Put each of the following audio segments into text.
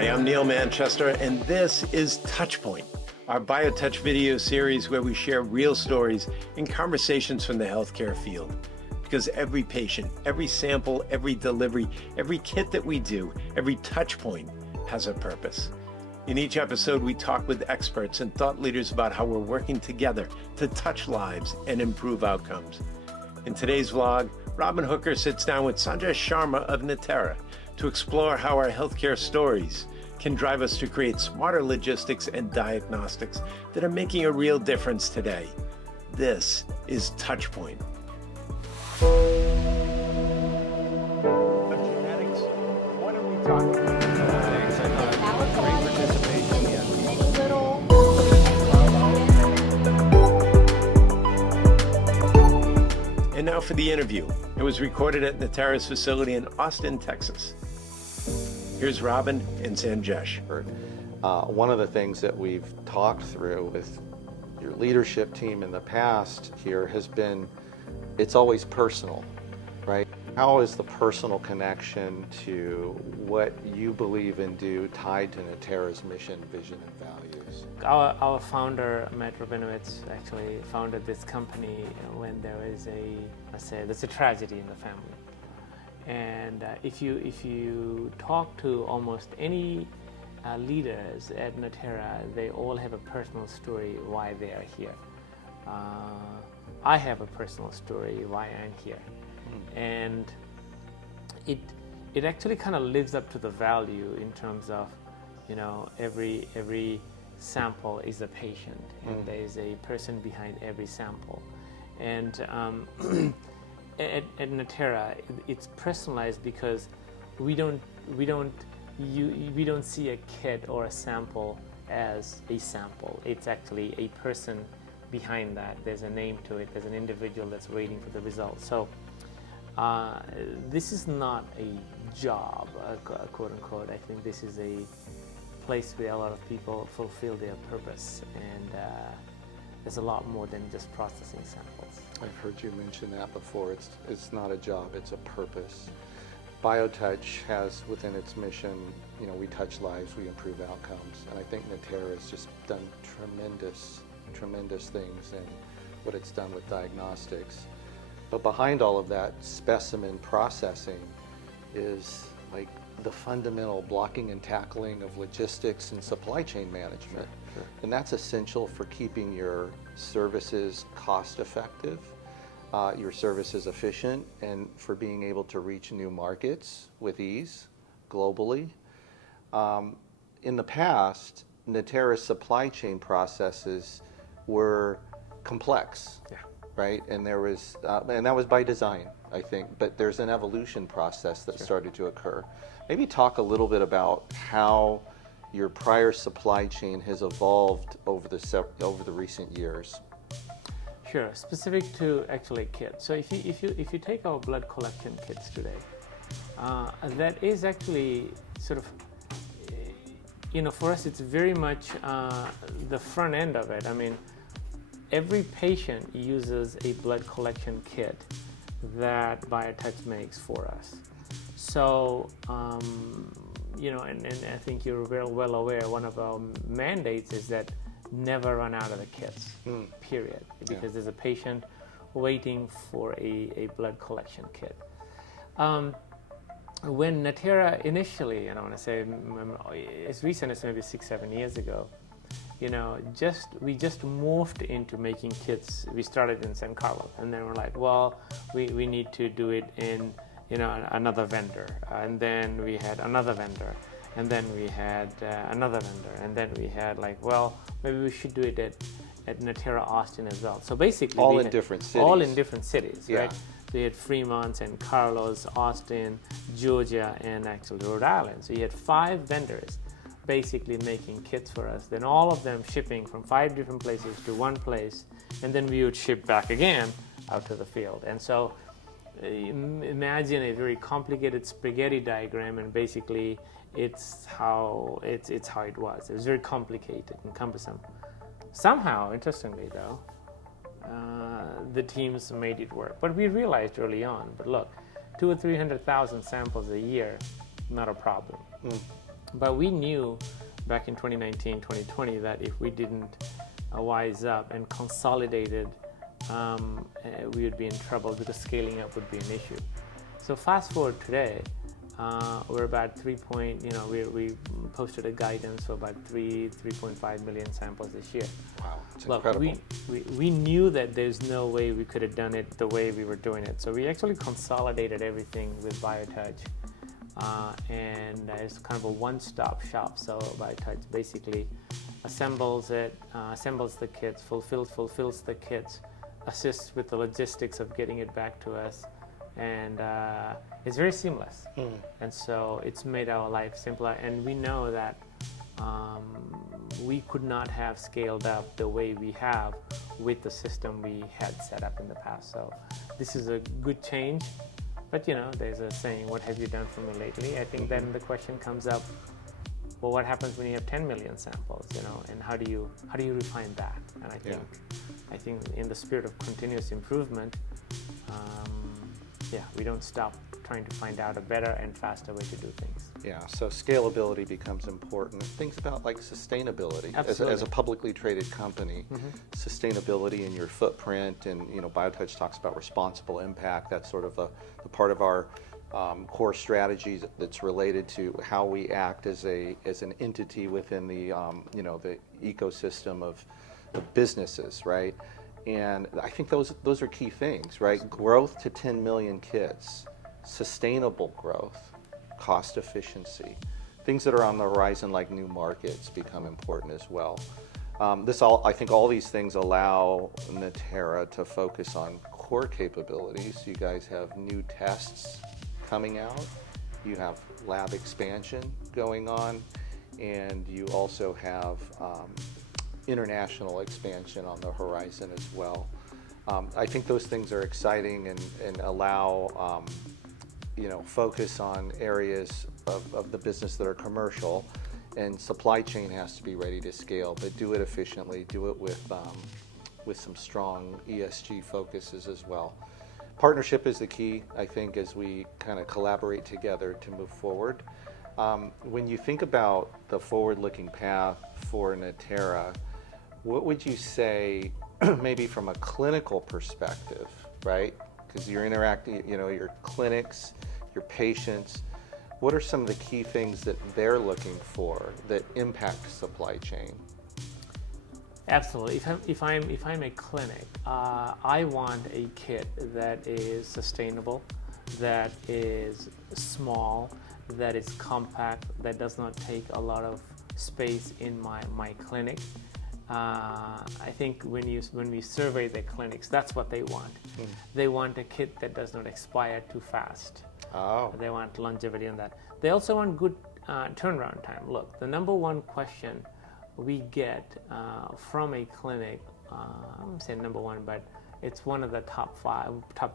Hi, I'm Neil Manchester, and this is Touchpoint, our BioTouch video series where we share real stories and conversations from the healthcare field. Because every patient, every sample, every delivery, every kit that we do, every touchpoint has a purpose. In each episode, we talk with experts and thought leaders about how we're working together to touch lives and improve outcomes. In today's vlog, Robin Hooker sits down with Sanjay Sharma of Natera to explore how our healthcare stories can drive us to create smarter logistics and diagnostics that are making a real difference today. This is Touchpoint. Genetics, what are we talking about? And now for the interview. It was recorded at Natera's facility in Austin, Texas. Here's Robin and Sanjesh. One of the things that we've talked through with your leadership team in the past here has been, it's always personal, right? How is the personal connection to what you believe and do tied to Natera's mission, vision, and values? Our founder, Matt Rabinowitz, actually founded this company when there was there's a tragedy in the family. And if you talk to almost any leaders at Natera, they all have a personal story why they are here. I have a personal story why I'm here. And it actually kind of lives up to the value in terms of, you know, every sample is a patient, and there is a person behind every sample. And at Natera, it's personalized because we don't see a kit or a sample as a sample. It's actually a person behind that. There's a name to it. There's an individual that's waiting for the result. So this is not a job, quote unquote. I think this is a place where a lot of people fulfill their purpose, and there's a lot more than just processing samples. I've heard you mention that before. It's not a job, it's a purpose. BioTouch has within its mission, you know, we touch lives, we improve outcomes. And I think Natera has just done tremendous things in what it's done with diagnostics. But behind all of that, specimen processing is like the fundamental blocking and tackling of logistics and supply chain management. Sure. And that's essential for keeping your services cost effective, your services efficient, and for being able to reach new markets with ease globally. In the past, Natera's supply chain processes were complex. Yeah. Right, and there was, and that was by design, I think. But there's an evolution process that started to occur. Maybe talk a little bit about how your prior supply chain has evolved over the recent years. Sure. Specific to actually kits. So if you take our blood collection kits today, that is actually sort of, you know, for us it's very much the front end of it. I mean, every patient uses a blood collection kit that BioTouch makes for us. So, you know, and I think you're very well aware, one of our mandates is that never run out of the kits, period. Because there's a patient waiting for a blood collection kit. When Natera initially, and I want to say as recent as maybe 6-7 years ago, you know, we just morphed into making kits. We started in San Carlos, and then we're like, well, we need to do it in, you know, another vendor, and then we had another vendor, and then we had another vendor, and then we had like, well, maybe we should do it at Natera Austin as well. So basically, all in different cities, right? We had Fremont, San Carlos, Austin, Georgia, and actually Rhode Island. So you had 5 vendors basically making kits for us, then all of them shipping from 5 different places to one place, and then we would ship back again out to the field. And so imagine a very complicated spaghetti diagram, and basically it's how it was. It was very complicated and cumbersome. Somehow, interestingly though, the teams made it work. But we realized early on, but look, 200,000 or 300,000 samples a year, not a problem. But we knew back in 2019, 2020 that if we didn't wise up and consolidated, we would be in trouble because scaling up would be an issue. So fast forward today, we're about we posted a guidance for about 3.5 million samples this year. Wow, it's Look, incredible. we knew that there's no way we could have done it the way we were doing it. So we actually consolidated everything with BioTouch. And it's kind of a one-stop shop. So BioTouch basically assembles the kits, fulfills the kits, assists with the logistics of getting it back to us, and it's very seamless. And so it's made our life simpler. And we know that we could not have scaled up the way we have with the system we had set up in the past. So this is a good change. But there's a saying, what have you done for me lately? I think then the question comes up, well, what happens when you have 10 million samples, and how do you refine that? And I think in the spirit of continuous improvement, we don't stop trying to find out a better and faster way to do things. Yeah, so scalability becomes important. Things about like sustainability as a publicly traded company, sustainability in your footprint, and BioTouch talks about responsible impact. That's sort of a part of our core strategies that's related to how we act as an entity within the the ecosystem of businesses, right? And I think those are key things, right? Growth to 10 million kits, sustainable growth, cost efficiency, things that are on the horizon like new markets become important as well. I think all these things allow Natera to focus on core capabilities. You guys have new tests coming out, you have lab expansion going on, and you also have international expansion on the horizon as well. I think those things are exciting and allow focus on areas of the business that are commercial, and supply chain has to be ready to scale, but do it efficiently, do it with some strong ESG focuses as well. Partnership is the key, I think, as we kind of collaborate together to move forward. When you think about the forward-looking path for Natera, what would you say, maybe from a clinical perspective, right? Because you're interacting, your clinics, your patients, what are some of the key things that they're looking for that impact supply chain? Absolutely. If I'm a clinic, I want a kit that is sustainable, that is small, that is compact, that does not take a lot of space in my clinic. I think when we survey the clinics, that's what they want. They want a kit that does not expire too fast. Oh. They want longevity on that. They also want good turnaround time. Look, the number one question we get from a clinic, I wouldn't say number one, but it's one of the top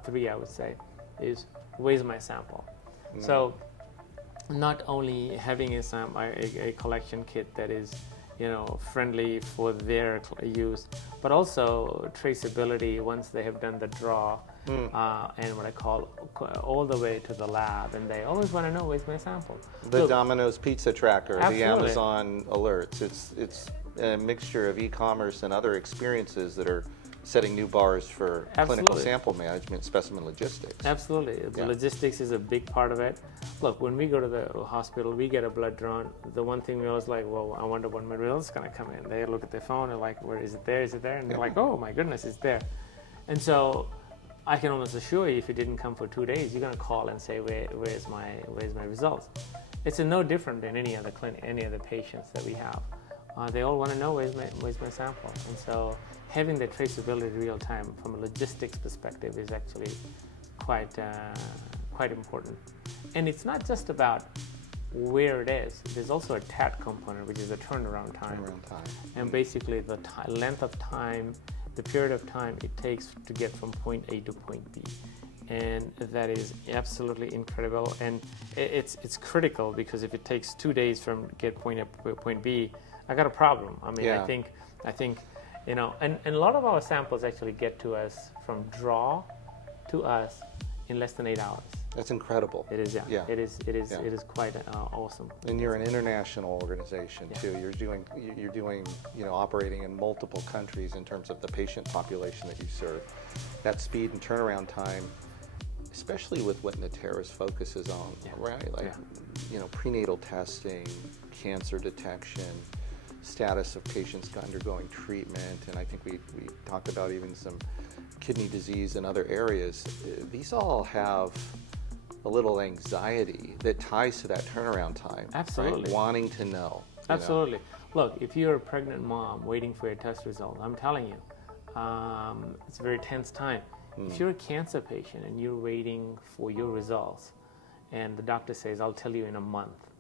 three, I would say, is where's my sample? So not only having a collection kit that is friendly for their use, but also traceability once they have done the draw, and what I call all the way to the lab, and they always want to know where's my sample. The Domino's pizza tracker, Absolutely. the Amazon alerts, it's a mixture of e-commerce and other experiences that are setting new bars for clinical sample management, specimen logistics. Absolutely. The logistics is a big part of it. Look, when we go to the hospital, we get a blood drawn. The one thing we always like, well, I wonder when my results going to come in. They look at their phone and like, where is it there? Is it there? And they're like, oh my goodness, it's there. And so I can almost assure you, if it didn't come for 2 days, you're going to call and say, where's my results? It's no different than any other clinic, any other patients that we have. They all want to know where's my sample. And so having the traceability real time from a logistics perspective is actually quite important. And it's not just about where it is. There's also a TAT component, which is a turnaround time. And basically the length of time, the period of time it takes to get from point A to point B. And that is absolutely incredible. And it's critical, because if it takes 2 days from get point A to point B, I got a problem. I mean, I think, and a lot of our samples actually get to us from draw to us in less than 8 hours. That's incredible. It is, yeah. Yeah. It is Yeah. quite awesome. And you're an international organization Yeah. too. You're doing, operating in multiple countries in terms of the patient population that you serve. That speed and turnaround time, especially with what Natera's focuses on, Yeah. right? Like, Yeah. Prenatal testing, cancer detection, status of patients undergoing treatment, and I think we talked about even some kidney disease and other areas. These all have a little anxiety that ties to that turnaround time. Absolutely. Right? Wanting to know. Absolutely. Look, if you're a pregnant mom waiting for your test result, I'm telling you, it's a very tense time. If you're a cancer patient and you're waiting for your results, and the doctor says, I'll tell you in a month,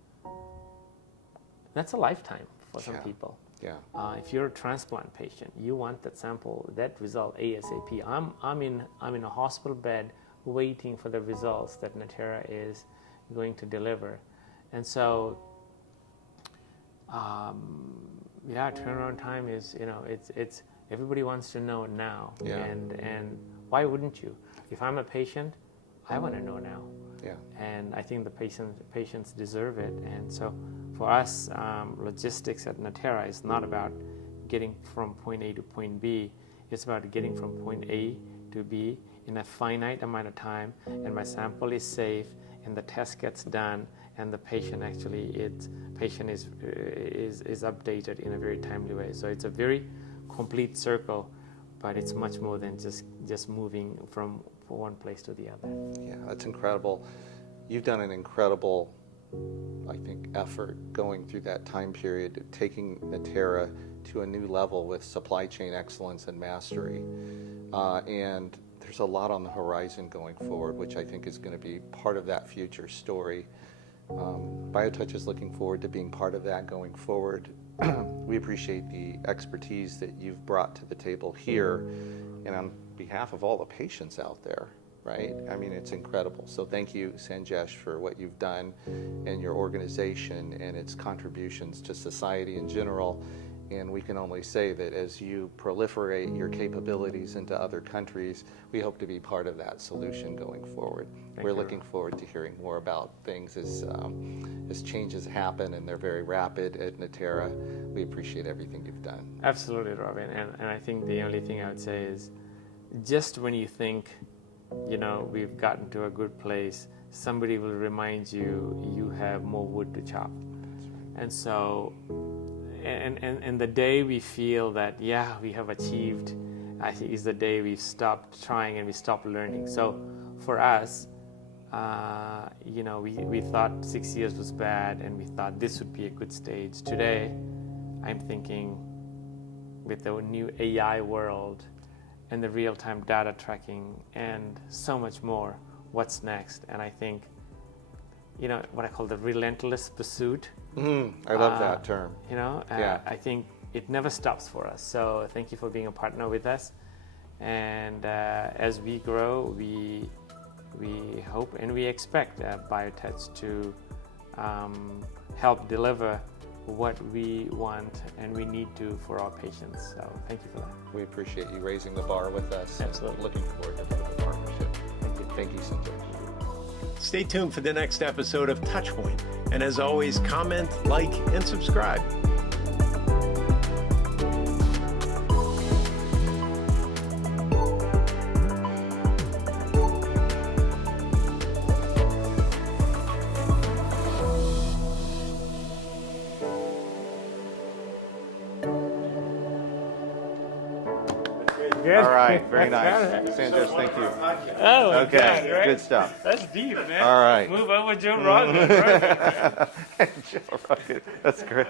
that's a lifetime for some Yeah. people. Yeah. If you're a transplant patient, you want that sample, that result ASAP. I'm in a hospital bed waiting for the results that Natera is going to deliver, and so turnaround time is, it's everybody wants to know now, Yeah. and why wouldn't you? If I'm a patient, I want to know now. Yeah. And I think the patients deserve it. And so for us, logistics at Natera is not about getting from point A to point B. It's about getting from point A to B in a finite amount of time, and my sample is safe, and the test gets done, and the patient is updated in a very timely way. So it's a very complete circle, but it's much more than just moving from one place to the other. Yeah, that's incredible. You've done an incredible, I think, effort going through that time period, taking Natera to a new level with supply chain excellence and mastery. And there's a lot on the horizon going forward, which I think is going to be part of that future story. BioTouch is looking forward to being part of that going forward. We appreciate the expertise that you've brought to the table here, and on behalf of all the patients out there, right? I mean, it's incredible. So thank you, Sanjesh, for what you've done and your organization and its contributions to society in general. And we can only say that as you proliferate your capabilities into other countries, we hope to be part of that solution going forward. We're looking forward to hearing more about things as changes happen, and they're very rapid at Natera. We appreciate everything you've done. Absolutely, Robin. And I think the only thing I would say is, just when you think, we've gotten to a good place, somebody will remind you you have more wood to chop. And so, and the day we feel that, we have achieved, I think is the day we've stopped trying and we stopped learning. So for us, we thought 6 years was bad, and we thought this would be a good stage. Today, I'm thinking, with the new AI world and the real-time data tracking and so much more, what's next? And I think, what I call the relentless pursuit. I love that term. I think it never stops for us. So thank you for being a partner with us. And as we grow, we hope and we expect BioTouch to help deliver what we want and we need to for our patients. So thank you for that. We appreciate you raising the bar with us. Absolutely. Looking forward to the partnership. Thank you. Thank you, Sanjay. Stay tuned for the next episode of Touchpoint. And as always, comment, like, and subscribe. Good. All right, very nice. Got it. Sanjay, thank you. Oh, my Okay, God, right? good stuff. That's deep, man. All right. Move over Joe Rogan, right? Joe Rogan, that's great.